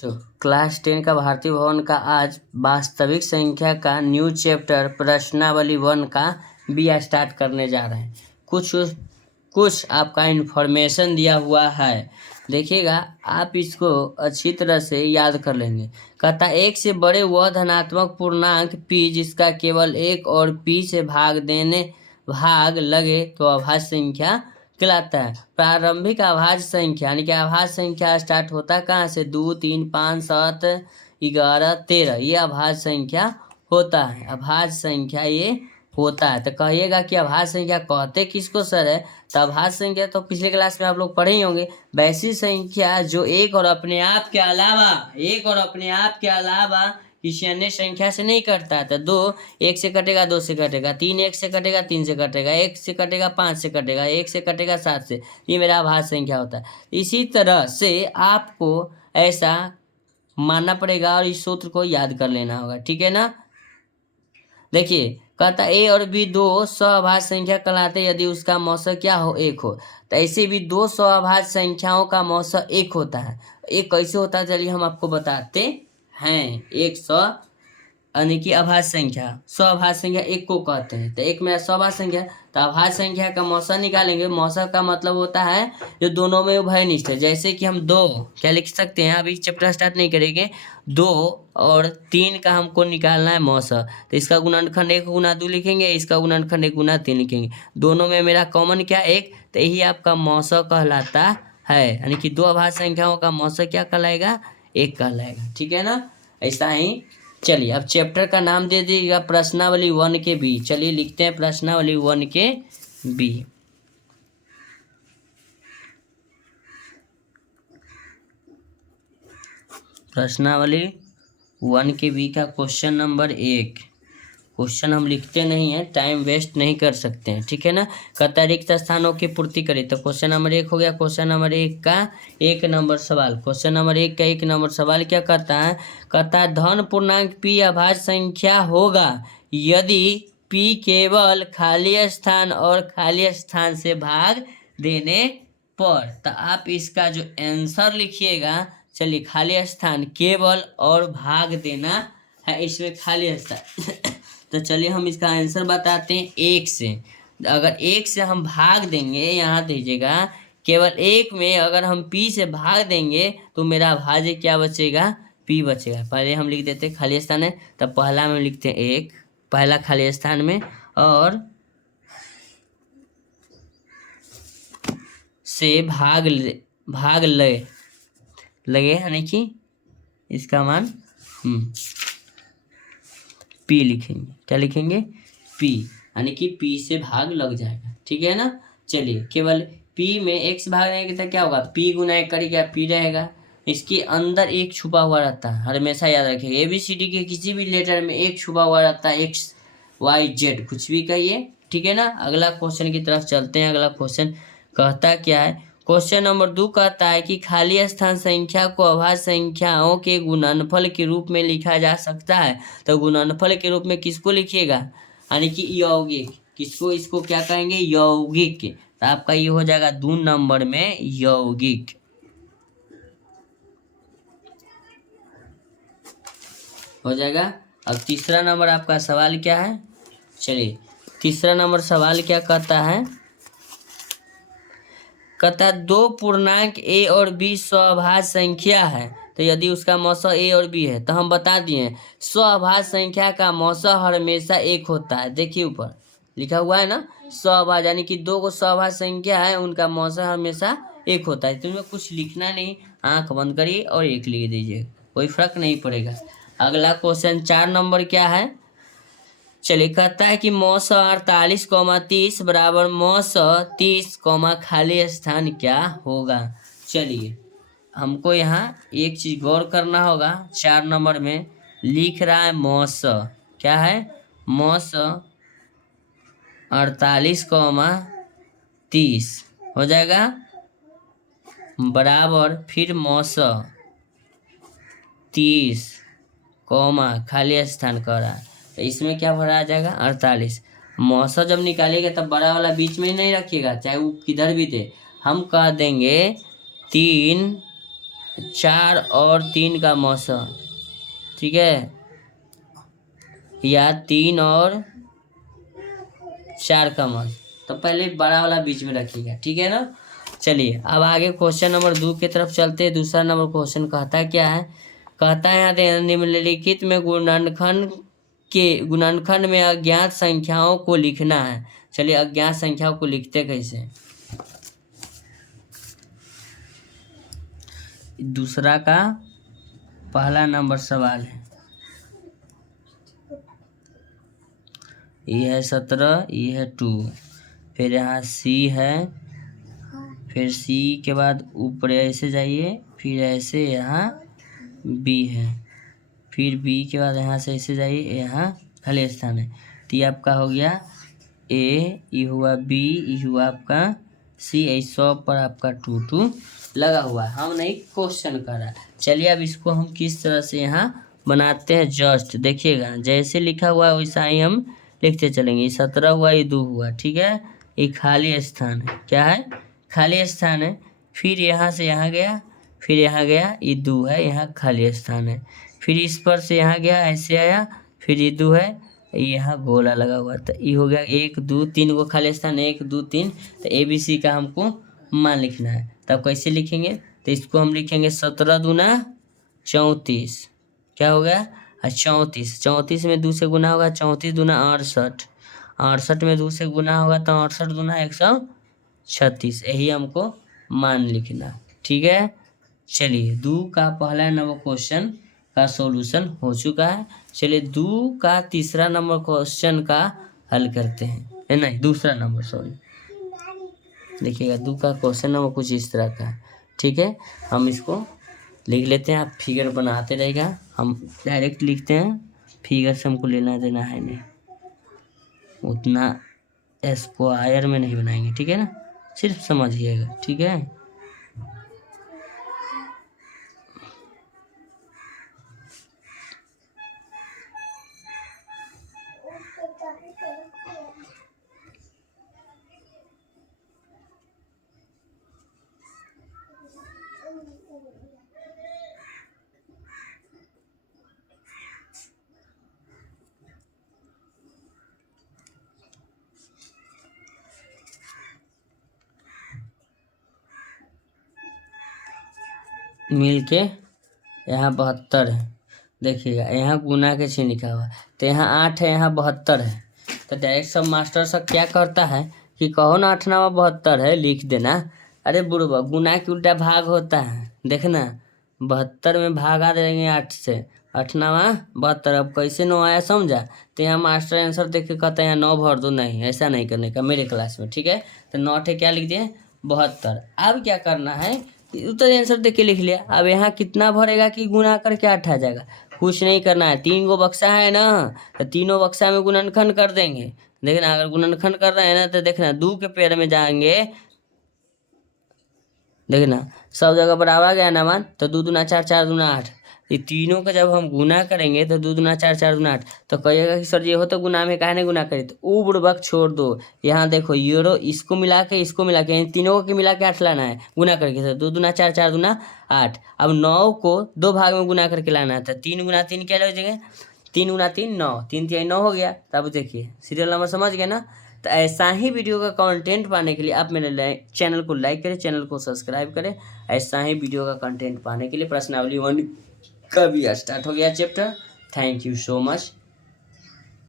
तो क्लास 10 का भारतीय भवन का आज वास्तविक संख्या का न्यू चैप्टर प्रश्नावली 1 का बी स्टार्ट करने जा रहे हैं। कुछ आपका इन्फॉर्मेशन दिया हुआ है, देखिएगा आप इसको अच्छी तरह से याद कर लेंगे। कहता एक से बड़े वह धनात्मक पूर्णांक p जिसका केवल एक और p से भाग लगे तो अभाज्य संख्या कहलाता है। प्रारंभिक अभाज्य संख्या यानी कि अभाज्य संख्या स्टार्ट होता है कहाँ से? 2, 3, 5, 7, 11, 13 ये अभाज्य संख्या होता है। अभाज्य संख्या ये होता है। तो कहिएगा कि अभाज्य संख्या कहते किसको सर है? तो अभाज्य संख्या तो पिछले क्लास में आप लोग पढ़े ही होंगे, वैसी संख्या जो एक और अपने आप के अलावा किसी अन्य संख्या से नहीं कटता है। तो 2 1 से कटेगा, 2 से कटेगा, 3 1 से कटेगा, 3 से कटेगा, 1 से कटेगा, 5 से कटेगा, 1 से कटेगा, 7 से। ये मेरा अभाज्य संख्या होता है। इसी तरह से आपको ऐसा मानना पड़ेगा और इस सूत्र को याद कर लेना होगा, ठीक है ना। देखिए कहता ए और बी दो सहअभाज्य संख्या कहलाते यदि उसका मौसा क्या हो? 1 हो। तो ऐसे भी दो सहअभाज्य संख्याओं का मौसा 1 होता है। एक कैसे होता है चलिए हम आपको बताते हैं। एक यानी कि अभाज्य संख्या, सहअभाज्य संख्या 1 को कहते हैं। तो एक मेरा सहअभाज्य संख्या, तो अभाज्य संख्या का मौसा निकालेंगे। मौसा का मतलब होता है जो दोनों में उभयनिष्ठ है। जैसे कि हम 2 क्या लिख सकते हैं, अभी चैप्टर स्टार्ट नहीं करेंगे। 2 और 3 का हमको निकालना है मौसा, तो इसका गुणनखंड 1 गुना 2 लिखेंगे, इसका गुणनखंड 1 गुना 3 लिखेंगे। दोनों में मेरा कॉमन क्या? 1। तो यही आपका मौसा कहलाता है, यानी कि दो अभाज्य संख्याओं का मौसा क्या कहलाएगा? 1 कहलाएगा, ठीक है ना। ऐसा ही चलिए अब चैप्टर का नाम दे दीजिएगा प्रश्नावली 1 के बी। चलिए लिखते हैं प्रश्नावली 1 के बी। प्रश्नावली 1 के बी का क्वेश्चन नंबर 1। क्वेश्चन हम लिखते नहीं है, टाइम वेस्ट नहीं कर सकते हैं, ठीक है ना। कहता रिक्त स्थानों की पूर्ति करें। तो क्वेश्चन नंबर 1 हो गया। क्वेश्चन नंबर 1 का 1 नंबर सवाल। क्वेश्चन नंबर 1 का 1 नंबर सवाल क्या कहता है? कहता है धन पूर्णांक p अभाज्य संख्या होगा यदि p केवल खाली स्थान और खाली स्थान से भाग देने पर। तो आप इसका जो आंसर लिखिएगा, चलिए खाली स्थान केवल और भाग देना है, इसमें खाली स्थान तो चलिए हम इसका आंसर बताते हैं 1 से। अगर 1 से हम भाग देंगे, यहाँ दीजिएगा केवल 1 में अगर हम p से भाग देंगे तो मेरा भाज्य क्या बचेगा? p बचेगा। पहले हम लिख देते खाली स्थान है, तब पहला में लिखते हैं 1 पहला खाली स्थान में, और से भाग लगे यानी कि इसका मान p लिखेंगे। क्या लिखेंगे? p, यानी कि p से भाग लग जाएगा, ठीक है ना। चलिए केवल p में 1 से भाग देंगे तो क्या होगा? p गुना 1 करेगा, p रहेगा। इसके अंदर 1 छुपा हुआ रहता है, हमेशा याद रखिएगा। ABCD के किसी भी लेटर में 1 छुपा हुआ रहता है, X Y Z कुछ भी कहिए, ठीक है ना। अगला क्वेश्चन की तरफ चलते हैं। अगला क्वेश्चन कहता क्या है? क्वेश्चन नंबर 2 कहता है कि खाली स्थान संख्या को अभाज्य संख्याओं के गुणनफल के रूप में लिखा जा सकता है। तो गुणनफल के रूप में किसको लिखिएगा? यानी कि यौगिक। किसको? इसको क्या कहेंगे? यौगिक। तो आपका ये हो जाएगा 2 नंबर में यौगिक हो जाएगा। अब तीसरा नंबर आपका सवाल क्या है? चलिए तीसरा नंबर सवाल क्या कहता है? कहता दो पूर्णांक a और b सहअभाज्य संख्या है। तो यदि उसका मौसा a और b है तो हम बता दिए सहअभाज्य संख्या का मौसा हमेशा 1 होता है। देखिए ऊपर लिखा हुआ है ना, सहअभाज्य यानी कि 2 को सहअभाज्य संख्या है, उनका मौसा हमेशा 1 होता है। तुम्हें कुछ लिखना नहीं, आंख बंद करिए और 1 लिख दीजिए, कोई फर्क नहीं पड़ेगा। अगला क्वेश्चन 4 नंबर क्या है? चलिए कहता है कि मौसा 48,30 बराबर मौसा 30, खाली स्थान क्या होगा? चलिए हमको यहाँ एक चीज गौर करना होगा। 4 नंबर में लिख रहा है मौसा, क्या है? मौसा 48,30 हो जाएगा बराबर फिर मौसा 30, खाली स्थान कर रहा है। तो इसमें क्या भरा आ जाएगा? 48। मौसा जब निकालेगा तब बड़ा वाला बीच में ही नहीं रखिएगा, चाहे वो किधर भी दे। हम कह देंगे 3 4 और 3 का मौसा, ठीक है, या 3 और 4 का मौसा। तो पहले बड़ा वाला बीच में रखिएगा, ठीक है ना। चलिए अब आगे क्वेश्चन नंबर 2 की तरफ चलते हैं। दूसरा नंबर क्वेश्चन कहता क्या है, कहता है यहाँ निम्नलिखित में गुणनखंड में अज्ञात संख्याओं को लिखना है। चलिए अज्ञात संख्याओं को लिखते कैसे। दूसरा का पहला नंबर सवाल है, ये है 17, ये है 2, फिर यहाँ C है, फिर C के बाद ऊपर ऐसे जाइए, फिर ऐसे यहाँ B है, फिर B के बाद यहाँ से ऐसे जाइए, यहाँ खाली स्थान है। तो ये आपका हो गया A, ये हुआ B, ये हुआ आपका C, इस 100 पर आपका 2 लगा हुआ है। हम नहीं क्वेश्चन कर रहा। चलिए अब इसको हम किस तरह से यहाँ बनाते हैं, जस्ट देखिएगा, जैसे लिखा हुआ है वैसा ही हम लिखते चलेंगे। 17 हुआ, ये 2 हुआ, ठीक है, ये खाली स्थान है, क्या है, खाली स्थान है। फिर यहाँ से यहाँ गया, फिर यहाँ गया, ये 2 है, यहाँ खाली स्थान है। फिर इस पर से यहाँ गया, ऐसे आया, फिर ये 2 है, यहाँ गोला लगा हुआ था, ये हो गया 1 2 3 को खाली स्थान, 1 2 3। तो ABC का हमको मान लिखना है। तब कैसे लिखेंगे, तो इसको हम लिखेंगे 17 दूना 34, क्या हो गया 34, 34 में 2 से गुना होगा, 34 दूना 68, 68 में 2 से गुना होगा तो 68 दूना 136, यही हमको मान लिखना, ठीक है। चलिए 2 का पहला नंबर क्वेश्चन का सॉल्यूशन हो चुका है। चलिए 2 का तीसरा नंबर क्वेश्चन का हल करते हैं, है नहीं, दूसरा नंबर, सॉरी, देखिएगा 2 का क्वेश्चन नंबर कुछ इस तरह का है, ठीक है। हम इसको लिख लेते हैं, आप फिगर बनाते रहेगा, हम डायरेक्ट लिखते हैं, फिगर से हमको लेना देना है नहीं, उतना स्क्वायर में नहीं बनाएंगे, ठीक है ना, सिर्फ समझिएगा, ठीक है। मिल के यहाँ 72 है, देखिएगा यहाँ गुना के चिन्ह लिखा हुआ, तो यहाँ 8 है, यहाँ 72 है। तो डायरेक्ट सब मास्टर सब क्या करता है कि कहो ना 8 9 72 है, लिख देना। अरे बुढ़वा, गुना के उल्टा भाग होता है, देखना 72 में भागा देंगे 8 से, 8 9 72। अब कैसे 9 आया समझा, तो यहाँ मास्टर आंसर देख के कहता है यहाँ 9 भर दो, नहीं ऐसा नहीं करने का मेरे क्लास में, ठीक है। तो 9 थे क्या लिख दिए 72। अब क्या करना है, उत्तर आंसर देख के लिख लिया। अब यहाँ कितना भरेगा कि गुना करके 8 आ जाएगा, कुछ नहीं करना है। 3 गो बक्सा है ना, तो तीनों बक्सा में गुणनखंड कर देंगे। देखना अगर गुणनखंड कर रहे हैं ना, तो देखना 2 के पेड़ में जाएंगे, देखना सब जगह बराबर आ गया ना मान, तो 2 दूना 4 4 दूना 8। ये तीनों का जब हम गुना करेंगे तो 2 दूना 4 4 दूना 8, तो कहिएगा कि सर ये हो तो गुना में काहे नहीं गुना करे, तो वो बुड़बक छोड़ दो। यहाँ देखो यूरो, इसको मिला के इन तीनों को मिला के 8 लाना है गुना करके, तो 2 दूना 4 4 दूना 8। अब 9 को 2 भाग में गुना करके लाना है, तो 3 गुना 3 क्या हो जाएगा, 3 गुना 3 9, 3 3 9 हो गया। तब देखिए सीरियल नंबर समझ गए ना। तो ऐसा ही वीडियो का कंटेंट पाने के लिए आप मेरे चैनल को लाइक करें, चैनल को सब्सक्राइब करें। ऐसा ही वीडियो का कंटेंट पाने के लिए प्रश्नावली 1 का भी स्टार्ट हो गया chapter. Thank you so much.